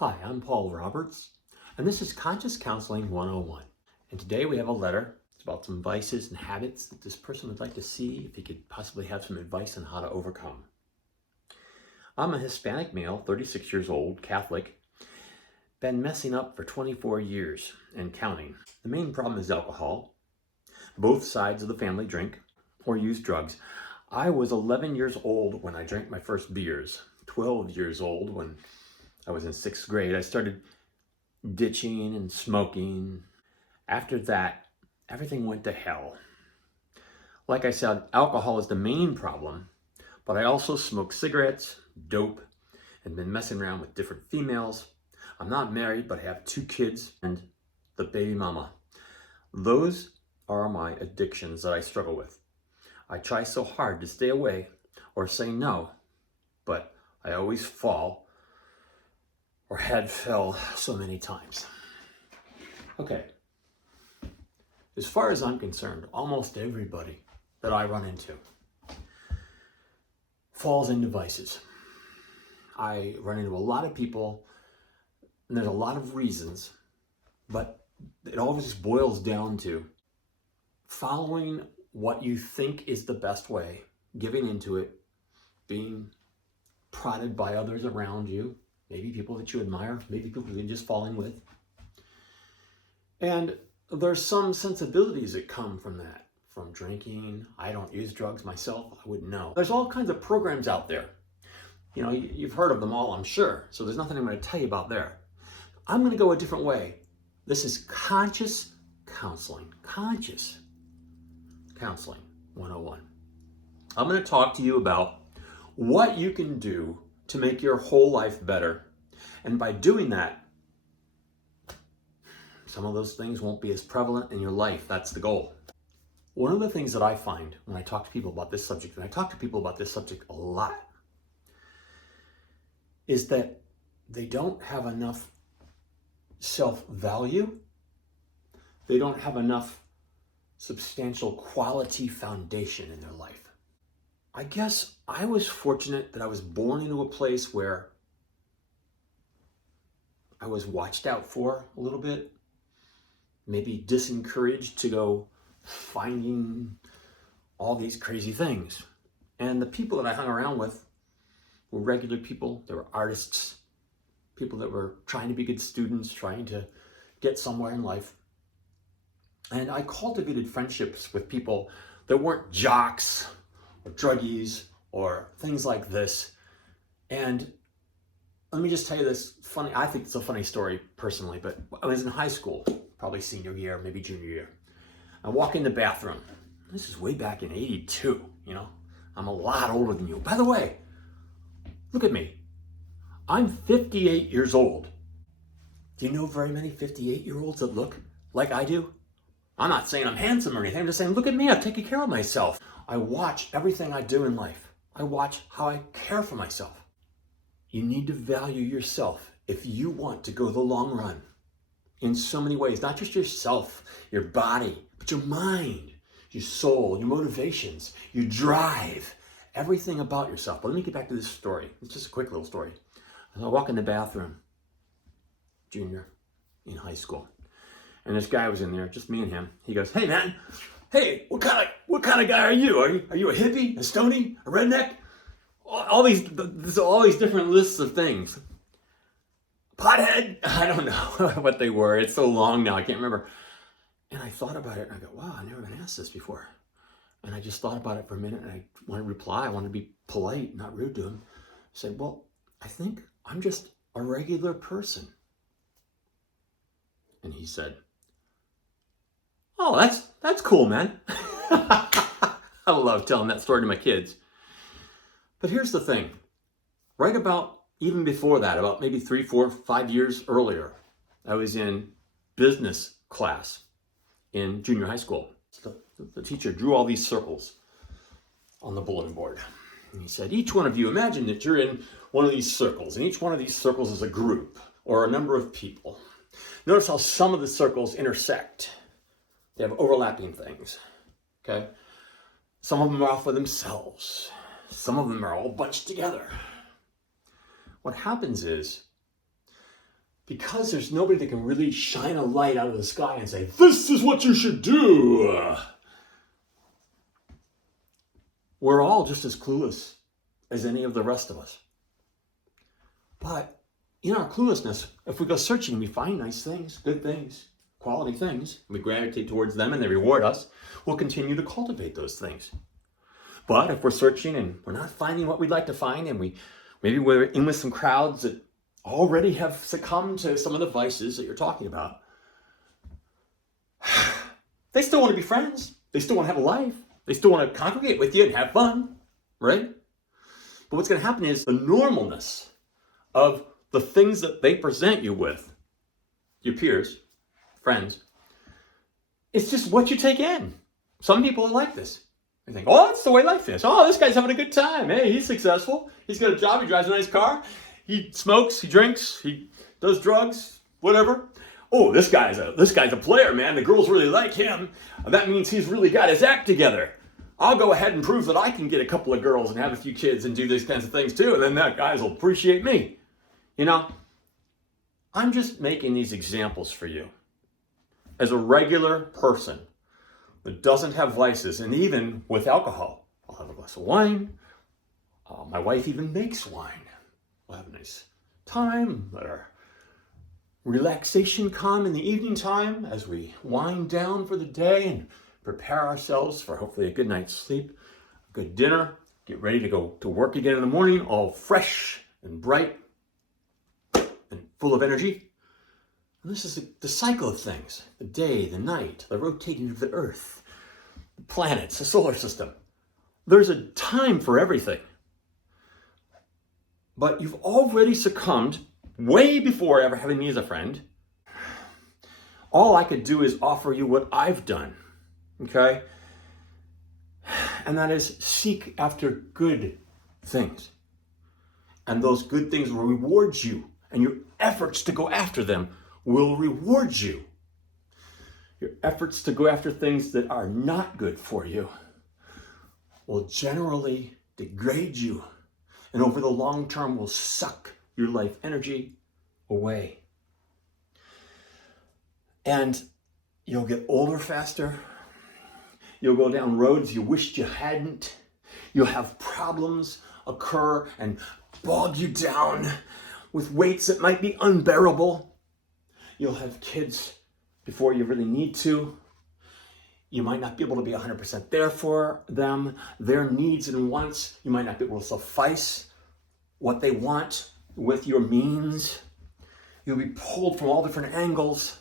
Hi, I'm Paul Roberts, and this is Conscious Counseling 101. And today we have a letter. It's about some vices and habits that this person would like to see if he could possibly have some advice on how to overcome. I'm a Hispanic male, 36 years old, Catholic, been messing up for 24 years and counting. The main problem is alcohol. Both sides of the family drink or use drugs. I was 11 years old when I drank my first beers, 12 years old when I was in 6th grade. I started ditching and smoking. After that, everything went to hell. Like I said, alcohol is the main problem, but I also smoke cigarettes, dope, and been messing around with different females. I'm not married, but I have 2 kids and the baby mama. Those are my addictions that I struggle with. I try so hard to stay away or say no, but I always fall or had fell so many times. Okay. As far as I'm concerned, almost everybody that I run into falls into vices. I run into a lot of people, and there's a lot of reasons, but it always just boils down to following what you think is the best way, giving into it, being prodded by others around you, maybe people that you admire, maybe people you're just falling with. And there's some sensibilities that come from that, from drinking. I don't use drugs myself, I wouldn't know. There's all kinds of programs out there. You know, you've heard of them all, I'm sure, so there's nothing I'm going to tell you about there. I'm going to go a different way. This is Conscious Counseling. Conscious Counseling 101. I'm going to talk to you about what you can do to make your whole life better. And by doing that, some of those things won't be as prevalent in your life. That's the goal. One of the things that I find when I talk to people about this subject, and I talk to people about this subject a lot, is that they don't have enough self-value. They don't have enough substantial quality foundation in their life. I guess I was fortunate that I was born into a place where I was watched out for a little bit, maybe disencouraged to go finding all these crazy things. And the people that I hung around with were regular people. They were artists, people that were trying to be good students, trying to get somewhere in life. And I cultivated friendships with people that weren't jocks or druggies or things like this. And let me just tell you this funny, I think it's a funny story personally, but I was in high school, probably senior year, maybe junior year. I walk in the bathroom. This is way back in 82, you know? I'm a lot older than you. By the way, look at me. I'm 58 years old. Do you know very many 58-year-olds that look like I do? I'm not saying I'm handsome or anything. I'm just saying, look at me, I'm taking care of myself. I watch everything I do in life. I watch how I care for myself. You need to value yourself if you want to go the long run in so many ways, not just yourself, your body, but your mind, your soul, your motivations, your drive, everything about yourself. But let me get back to this story. It's just a quick little story. I walk in the bathroom, junior in high school, and this guy was in there, just me and him. He goes, "Hey man, hey, what kind of guy are you? Are you a hippie, a stony, a redneck? All these different lists of things. Pothead?" I don't know what they were. It's so long now, I can't remember. And I thought about it, and I go, wow, I've never been asked this before. And I just thought about it for a minute, and I wanted to reply. I wanted to be polite, not rude to him. I said, well, I think I'm just a regular person. And he said, oh, that's cool, man. I love telling that story to my kids. But here's the thing. Right about, even before that, about maybe 3, 4, 5 years earlier, I was in business class in junior high school. The teacher drew all these circles on the bulletin board. And he said, each one of you, imagine that you're in one of these circles, and each one of these circles is a group or a number of people. Notice how some of the circles intersect. They have overlapping things, okay? Some of them are off by themselves. Some of them are all bunched together. What happens is because there's nobody that can really shine a light out of the sky and say, this is what you should do. We're all just as clueless as any of the rest of us. But in our cluelessness, if we go searching, we find nice things, good things, quality things. We gravitate towards them and they reward us. We'll continue to cultivate those things. But if we're searching and we're not finding what we'd like to find, and maybe we're in with some crowds that already have succumbed to some of the vices that you're talking about, they still want to be friends. They still want to have a life. They still want to congregate with you and have fun, right? But what's going to happen is the normalness of the things that they present you with, your peers, friends, it's just what you take in. Some people are like this. They think, oh, that's the way life is. Oh, this guy's having a good time. Hey, he's successful. He's got a job. He drives a nice car. He smokes. He drinks. He does drugs. Whatever. Oh, this guy's a player, man. The girls really like him. That means he's really got his act together. I'll go ahead and prove that I can get a couple of girls and have a few kids and do these kinds of things too. And then that guys will appreciate me. You know, I'm just making these examples for you. As a regular person that doesn't have vices, and even with alcohol, I'll have a glass of wine. My wife even makes wine. We'll have a nice time, let our relaxation come in the evening time as we wind down for the day and prepare ourselves for hopefully a good night's sleep, a good dinner, get ready to go to work again in the morning, all fresh and bright and full of energy. And this is the cycle of things, the day, the night, the rotating of the earth, the planets, the solar system. There's a time for everything. But you've already succumbed way before ever having me as a friend. All I could do is offer you what I've done, okay? And that is seek after good things. And those good things will reward you, and your efforts to go after them will reward you. Your efforts to go after things that are not good for you will generally degrade you, and over the long term will suck your life energy away. And you'll get older faster. You'll go down roads you wished you hadn't. You'll have problems occur and bog you down with weights that might be unbearable. You'll have kids before you really need to. You might not be able to be 100% there for them. Their needs and wants, you might not be able to suffice what they want with your means. You'll be pulled from all different angles.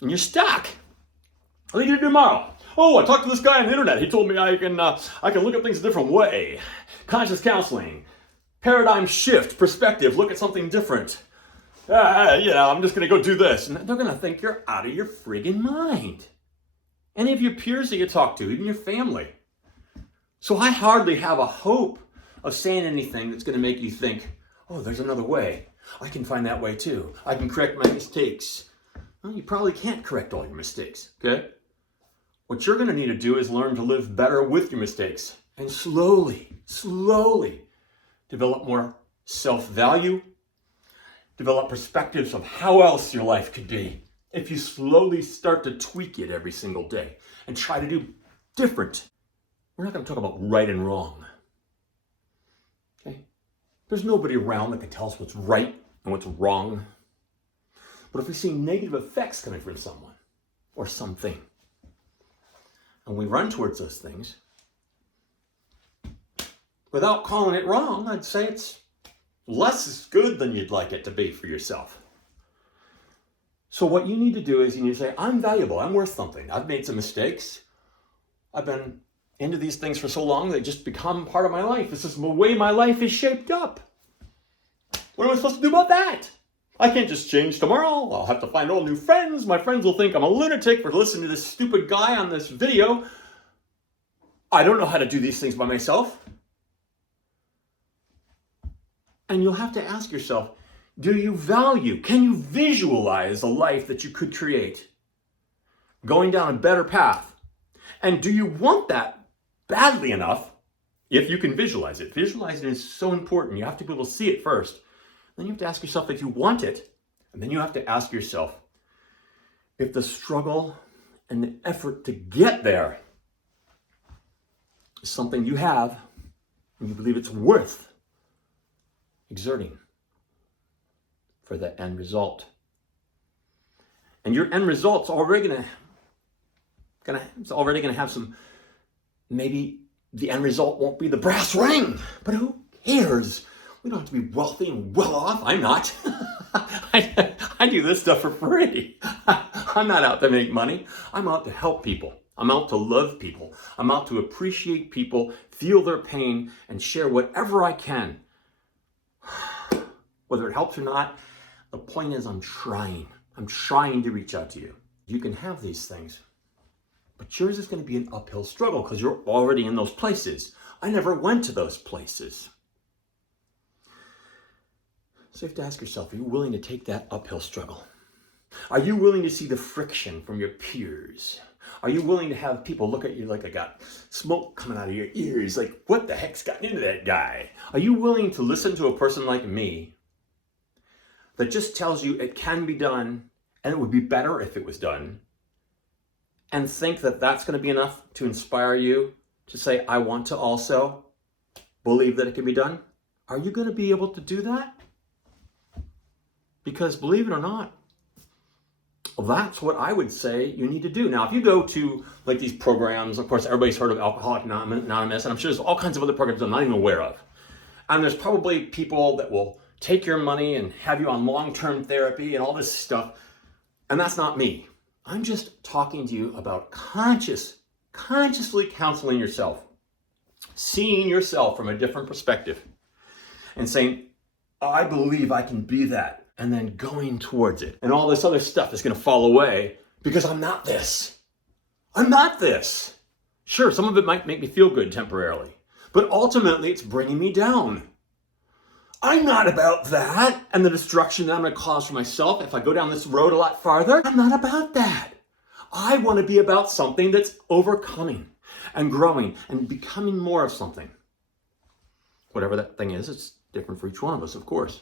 And you're stuck. What are you going to do tomorrow? Oh, I talked to this guy on the internet. He told me I can look at things a different way. Conscious counseling. Paradigm shift, perspective, look at something different. I'm just going to go do this. And they're going to think you're out of your friggin' mind. Any of your peers that you talk to, even your family. So I hardly have a hope of saying anything that's going to make you think, oh, there's another way. I can find that way too. I can correct my mistakes. Well, you probably can't correct all your mistakes, okay? What you're going to need to do is learn to live better with your mistakes and slowly develop more self-value, develop perspectives of how else your life could be if you slowly start to tweak it every single day and try to do different. We're not going to talk about right and wrong. Okay? There's nobody around that can tell us what's right and what's wrong. But if we see negative effects coming from someone or something, and we run towards those things, without calling it wrong, I'd say it's less good than you'd like it to be for yourself. So what you need to do is you need to say, I'm valuable, I'm worth something. I've made some mistakes. I've been into these things for so long, they just become part of my life. This is the way my life is shaped up. What am I supposed to do about that? I can't just change tomorrow. I'll have to find all new friends. My friends will think I'm a lunatic for listening to this stupid guy on this video. I don't know how to do these things by myself. And you'll have to ask yourself, can you visualize a life that you could create? Going down a better path. And do you want that badly enough if you can visualize it? Visualizing is so important. You have to be able to see it first. Then you have to ask yourself if you want it. And then you have to ask yourself if the struggle and the effort to get there is something you have and you believe it's worth exerting for the end result. And your end result's already gonna have some, maybe the end result won't be the brass ring, but who cares? We don't have to be wealthy and well off. I'm not. I do this stuff for free. I'm not out to make money. I'm out to help people. I'm out to love people. I'm out to appreciate people, feel their pain, and share whatever I can. Whether it helps or not, the point is I'm trying. I'm trying to reach out to you. You can have these things, but yours is going to be an uphill struggle because you're already in those places. I never went to those places. So you have to ask yourself, are you willing to take that uphill struggle? Are you willing to see the friction from your peers? Are you willing to have people look at you like they got smoke coming out of your ears? Like, what the heck's gotten into that guy? Are you willing to listen to a person like me that just tells you it can be done and it would be better if it was done, and think that that's going to be enough to inspire you to say, I want to also believe that it can be done? Are you going to be able to do that? Because believe it or not, that's what I would say you need to do. Now, if you go to like these programs, of course, everybody's heard of Alcoholics Anonymous, and I'm sure there's all kinds of other programs I'm not even aware of. And there's probably people that will take your money and have you on long-term therapy and all this stuff. And that's not me. I'm just talking to you about consciously counseling yourself, seeing yourself from a different perspective, and saying, I believe I can be that, and then going towards it. And all this other stuff is going to fall away because I'm not this. I'm not this. Sure, some of it might make me feel good temporarily, but ultimately it's bringing me down. I'm not about that and the destruction that I'm going to cause for myself if I go down this road a lot farther. I'm not about that. I want to be about something that's overcoming and growing and becoming more of something. Whatever that thing is, it's different for each one of us, of course.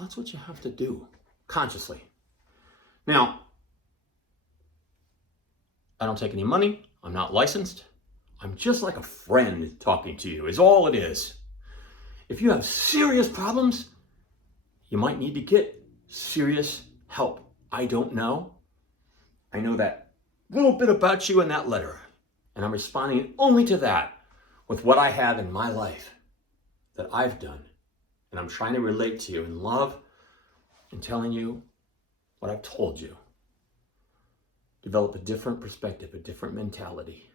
That's what you have to do consciously. Now, I don't take any money. I'm not licensed. I'm just like a friend talking to you is all it is. If you have serious problems, you might need to get serious help. I don't know. I know that little bit about you in that letter, and I'm responding only to that with what I have in my life that I've done. And I'm trying to relate to you in love and telling you what I've told you. Develop a different perspective, a different mentality.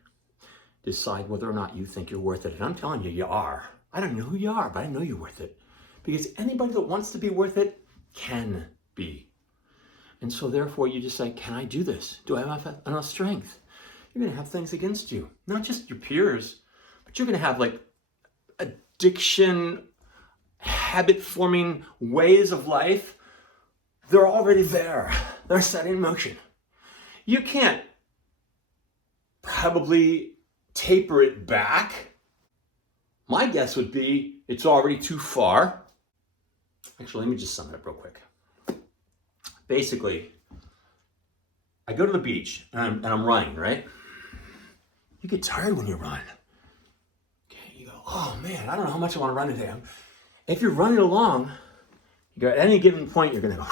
Decide whether or not you think you're worth it. And I'm telling you, you are. I don't know who you are, but I know you're worth it. Because anybody that wants to be worth it can be. And so therefore you just say, can I do this? Do I have enough strength? You're going to have things against you. Not just your peers, but you're going to have like addiction, habit-forming ways of life. They're already there. They're set in motion. You can't probably taper it back. My guess would be it's already too far. Actually, let me just sum it up real quick. Basically, I go to the beach and I'm running, right? You get tired when you run. Okay, you go, oh man, I don't know how much I want to run today. If you're running along, you go, at any given point, you're going to go,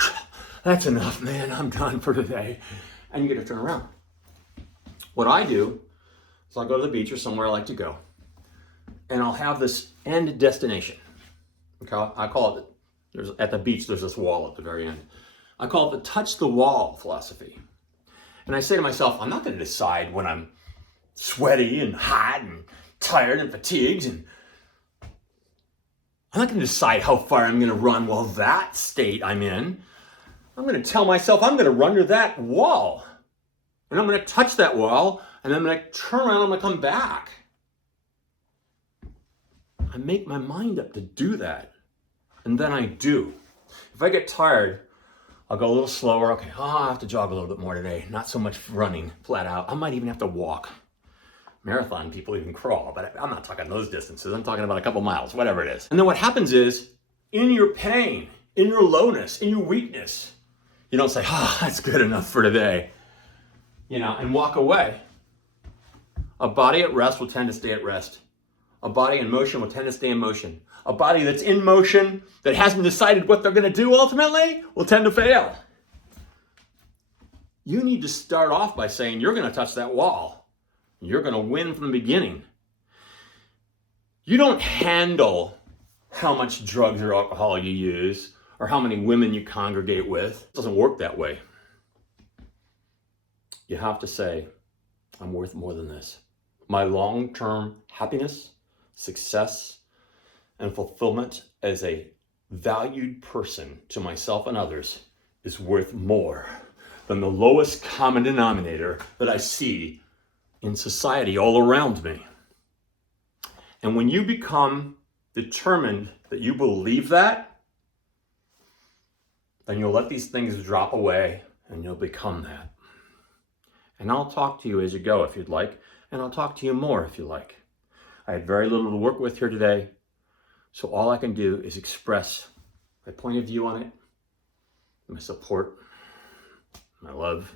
that's enough, man, I'm done for today. And you get to turn around. What I do is I'll go to the beach or somewhere I like to go, and I'll have this end destination. Okay, I call it, at the beach, there's this wall at the very end. I call it the touch the wall philosophy. And I say to myself, I'm not going to decide when I'm sweaty and hot and tired and fatigued, and I'm not going to decide how far I'm going to run while that state I'm in. I'm going to tell myself I'm going to run to that wall. And I'm going to touch that wall, and I'm going to turn around and I'm going to come back. I make my mind up to do that. And then I do. If I get tired, I'll go a little slower. Okay, I have to jog a little bit more today. Not so much running flat out. I might even have to walk. Marathon people even crawl, but I'm not talking those distances. I'm talking about a couple miles, whatever it is. And then what happens is, in your pain, in your lowness, in your weakness, you don't say, oh, that's good enough for today, and walk away. A body at rest will tend to stay at rest. A body in motion will tend to stay in motion. A body that's in motion, that hasn't decided what they're going to do ultimately, will tend to fail. You need to start off by saying you're going to touch that wall. You're going to win from the beginning. You don't handle how much drugs or alcohol you use or how many women you congregate with. It doesn't work that way. You have to say, I'm worth more than this. My long-term happiness, success, and fulfillment as a valued person to myself and others is worth more than the lowest common denominator that I see in society all around me. And when you become determined that you believe that, then you'll let these things drop away and you'll become that. And I'll talk to you as you go if you'd like, and I'll talk to you more if you like. I had very little to work with here today, so all I can do is express my point of view on it, my support, my love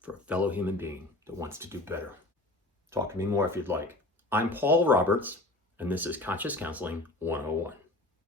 for a fellow human being that wants to do better. Talk to me more if you'd like. I'm Paul Roberts, and this is Conscious Counseling 101.